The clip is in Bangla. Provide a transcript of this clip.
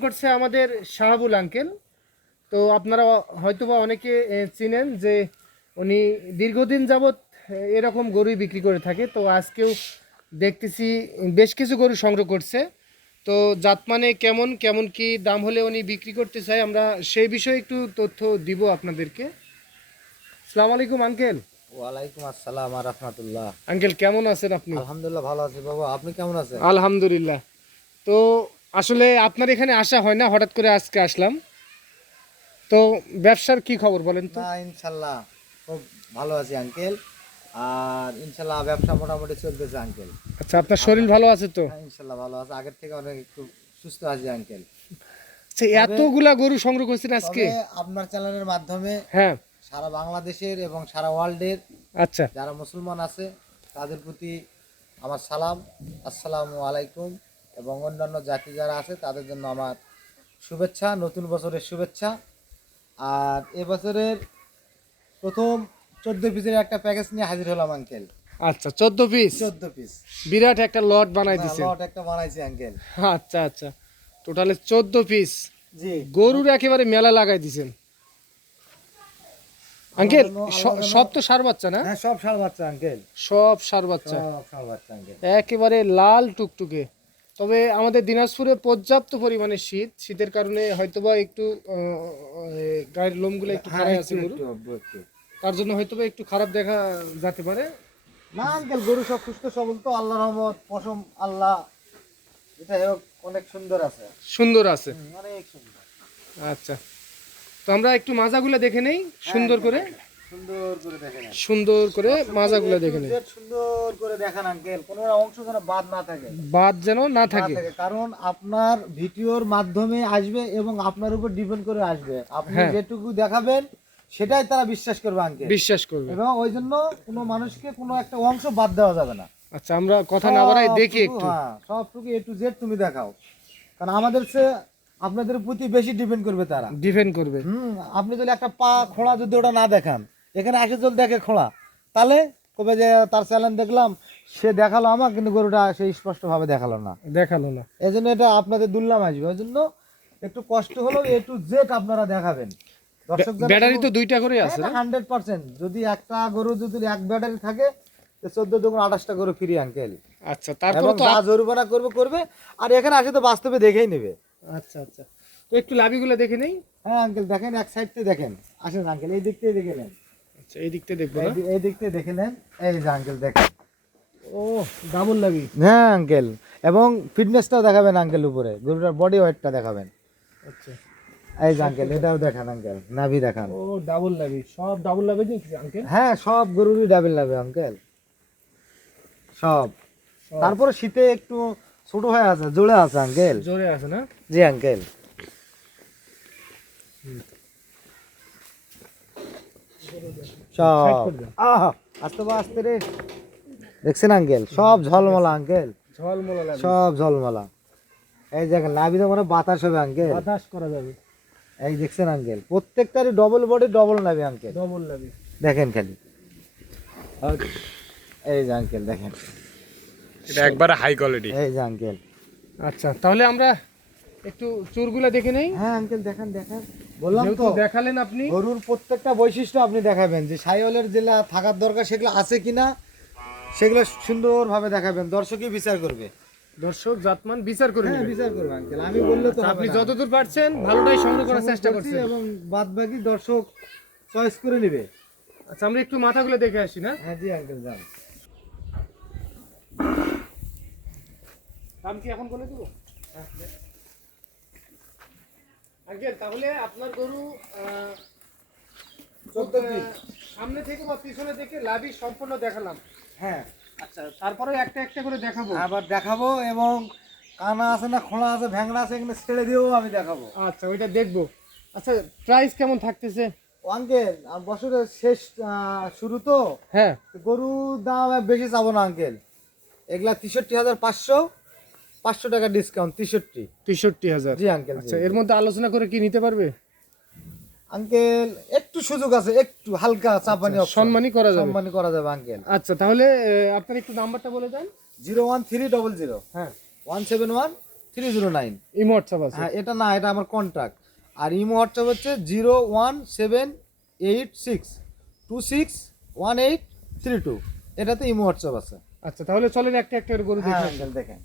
করছে আমাদের শাহাবুল আঙ্কেল। তো আপনারা হয়তোবা অনেকে চিনেন যে উনি দীর্ঘদিন যাবৎ এরকম গরুই বিক্রি করে থাকে। তো আজকেও দেখতেছি বেশ কিছু গরু সংগ্রহ করছে। তো জাতমানে কেমন কেমন কি দাম হলে উনি বিক্রি করতে চায়, আমরা সেই বিষয়ে একটু তথ্য দিব আপনাদেরকে। আসসালামু আলাইকুম আঙ্কেল। ওয়ালাইকুম আসসালাম ওয়া রাহমাতুল্লাহ। আঙ্কেল কেমন আছেন আপনি? আলহামদুলিল্লাহ ভালো আছি বাবা, আপনি কেমন আছেন? আলহামদুলিল্লাহ। তো আসলে আপনার এখানে আসা হয় না, হঠাৎ করে আজকে আসলাম। তো ব্যবসার কি খবর বলেন তো? না ইনশাল্লাহ খুব ভালো আছি আঙ্কেল। আর ইনশাল্লাহ ব্যবসা মোটামুটি চলতেছে আঙ্কেল। আচ্ছা, আপনার শরীর ভালো আছে তো? হ্যাঁ ইনশাল্লাহ ভালো আছে, আগের থেকে অনেক একটু সুস্থ আছি আঙ্কেল। আচ্ছা, তবে এতগুলা গরু সংগ্রহ করছেন আজকে? তবে আপনার চ্যানেলের মাধ্যমে হ্যাঁ। সারা বাংলাদেশের এবং সারা ওয়ার্ল্ডের আচ্ছা যারা মুসলমান আছে তাদের প্রতি আমার সালাম, আসসালামু আলাইকুম। এবং অন্যান্য জাতি যারা আছে তাদের জন্য আমার শুভেচ্ছা, নতুন বছরের শুভেচ্ছা। আর এবছরের প্রথম 14 পিসের একটা প্যাকেজ নিয়ে হাজির হলাম আঙ্কেল। আচ্ছা, 14 পিস? 14 পিস বিরাট একটা লট বানাই দিছেন। লট একটা বানাইছি আঙ্কেল। আচ্ছা আচ্ছা, টোটালে 14 পিস জি, গরুর একেবারে মেলা লাগাই দিছেন আঙ্কেল। সব তো সার বাচ্চা না? হ্যাঁ সব ষাঁড় বাচ্চা আঙ্কেল, সব সার বাচ্চা, সব ষাঁড় বাচ্চা আঙ্কেল। একেবারে লাল টুকটুকে। তবে আমাদের দিনাজপুরে পর্যাপ্ত পরিমাণে শীতের কারণে হয়তোবা একটু গায়ের লোমগুলো একটু হ্যাঁ, খারাপ আছে গরু, একটু। তার জন্য হয়তোবা একটু খারাপ দেখা যেতে পারে। না আঙ্কেল, গরু সব সুস্থ সবল তো, আল্লাহর রহমত, পশম আল্লাহ এটা হোক অনেক সুন্দর আছে, সুন্দর আছে। অনেক সুন্দর। আচ্ছা, তো আমরা একটু মাজাগুলো দেখে নেই সুন্দর করে। সুন্দর করে দেখেন, সুন্দর করে মাজাগুলো দেখে নেই, সুন্দর করে দেখেন আঙ্কেল, কোনো অংশ যেন বাদ না থাকে, বাদ যেন না থাকে। কারণ আপনার ভিডিওর মাধ্যমে আসবে এবং আপনার উপর ডিপেন্ড করে আসবে। আপনি হ্যাঁ। যেটুকু দেখাবেন সেটাই তারা বিশ্বাস করবে আঙ্কেল, বিশ্বাস করবে। এবং ওই জন্য কোনো মানুষকে কোনো একটা অংশ বাদ দেওয়া যাবে না। আচ্ছা, আমরা কথা না বাড়াই দেখি সবটুকু, একটু। হ্যাঁ সবটুকু এ টু জেড তুমি দেখাও, কারণ আমাদের সে আপনাদের প্রতি বেশি ডিপেন্ড করবে তারা। ডিফেন্ড করবে। আপনি যদি একটা পা খোঁড়া যদি ওটা না দেখান, এখানে আসে যদি দেখে খোঁড়া, তাহলে কবে যে তার চ্যালেঞ্জ দেখলাম, সে দেখালো আমার কিন্তু গরুটা সে স্পষ্টভাবে দেখালো না, দেখালো না। এই জন্য এটা আপনাদের দুর্লাভ আসবে। ওই জন্য একটু কষ্ট হলেও এ টু জেড আপনারা দেখাবেন। দর্শক ব্যাটারি তো দুইটা করে আছে না? 100%, যদি একটা গরু যদি এক ব্যাটারি থাকে, 14 দুগুণ 28টা গরু ফ্রি আঙ্কেল। আচ্ছা, তারপর এবং তো যা জরিমানা করবে, আর এখানে আসে তো বাস্তবে দেখেই নেবে। আচ্ছা আচ্ছা, তো একটু লাভিগুলো দেখে নেই। হ্যাঁ আঙ্কেল দেখেন, এক সাইড থেকে দেখেন, আসেন আঙ্কেল এই দিক থেকে দেখে নেন। আচ্ছা, এই দিকটা দেখবো না? এই দিক থেকে দেখে নেন, এই যে আঙ্কেল দেখেন। ও, ডাবল লাভি। হ্যাঁ আঙ্কেল, এবং ফিটনেসটাও দেখাবেন আঙ্কেল, উপরে গরুটার বডি ওয়েটটা দেখাবেন। আচ্ছা, এই যে আঙ্কেল এটাও দেখান আঙ্কেল, নাভি দেখান। ও ডাবল লাভি, সব ডাবল লাভি দেখছি আঙ্কেল। হ্যাঁ সব গরুরই ডাবল নাভি আঙ্কেল, সব। তারপরে শীতে একটু ছোট হয়ে আছে, জোরে আছে আঙ্কেল। জোরে আছে না? জি আঙ্কেল, সব আস্তে আস্তে রে, দেখছেন আঙ্কেল, সব ঝলমলা আঙ্কেল, ঝলমলা লাভি, সব ঝলমলা। এই দেখেন নাভিতে মনে হয় বাতাস হবে আঙ্কেল, বাতাস করা যাবে। এই দেখছেন আঙ্কেল, প্রত্যেকটারই ডবল বডি ডবল নাভি আঙ্কেল, ডবল লাভি। দেখেন খালি। এই যে আঙ্কেল দেখেন, এটা একবারে হাই কোয়ালিটি। এই যে আঙ্কেল। আচ্ছা, তাহলে আমরা একটু চুরগুলা দেখে নেই। হ্যাঁ আঙ্কেল দেখেন দেখেন, বললাম যেহেতু তো দেখালেন আপনি। গরুর প্রত্যেকটা বৈশিষ্ট্য আপনি দেখাবেন, যে সাইওয়ালের যেগুলা থাকার দরকার সেগুলো আছে কিনা, সেগুলো সুন্দরভাবে দেখাবেন, দর্শকই বিচার করবে। দর্শক জাতমান বিচার করে হ্যাঁ নেবে। বিচার করবে আঙ্কেল, আমি বললে তো আপনি হবে না। যতদূর পারছেন ভালোটাই সংগ্রহ করার চেষ্টা করছি, করছেন। এবং বাদ বাকি দর্শক চয়েস করে নেবে। আচ্ছা, আমরা একটু মাথাগুলো দেখে আসি না? হ্যাঁ জি আঙ্কেল যান। দাম কি এখন বলে দেবো আঙ্কেল? তাহলে আপনার গরু 14 পিস। সামনে থেকে বা পিছনে থেকে লাভি সম্পূর্ণ দেখালাম। হ্যাঁ আচ্ছা, তারপরে একটা একটা করে দেখাবো। আবার দেখাবো, এবং কানা আছে না খোলা আছে ভ্যাংরা আছে, এখানে ছেড়ে দিয়েও আমি দেখাবো। আচ্ছা, ওইটা দেখবো। আচ্ছা, প্রাইস কেমন থাকতেছে? আঙ্কেল আর বছরের শেষ শুরু তো, হ্যাঁ। গরুর দাম বেশি চাবো না আঙ্কেল, এগুলা 63,500, 500 টাকা ডিসকাউন্ট, 63,000। জি আঙ্কেল। আচ্ছা, এর মধ্যে আলোচনা করে কি নিতে পারবে? আঙ্কেল একটু সুযোগ আছে, একটু হালকা চাপানি সম্মানই করা যাবে। সম্মানী করা যাবে আঙ্কেল। আচ্ছা, তাহলে আপনার একটু নাম্বারটা বলে দেন। 01300 হ্যাঁ 171 309। ইমো হোয়াটসঅ্যাপ আছে? হ্যাঁ, এটা না, এটা আমার কন্ট্যাক্ট। আর ইমো হোয়াটসঅ্যাপ হচ্ছে 01786261832। এটাতে ইমো হোয়াটসঅ্যাপ আছে। আচ্ছা, তাহলে চলেন একটা একটা করে গরু হ্যাঁ দেখে আসি। আঙ্কেল দেখেন।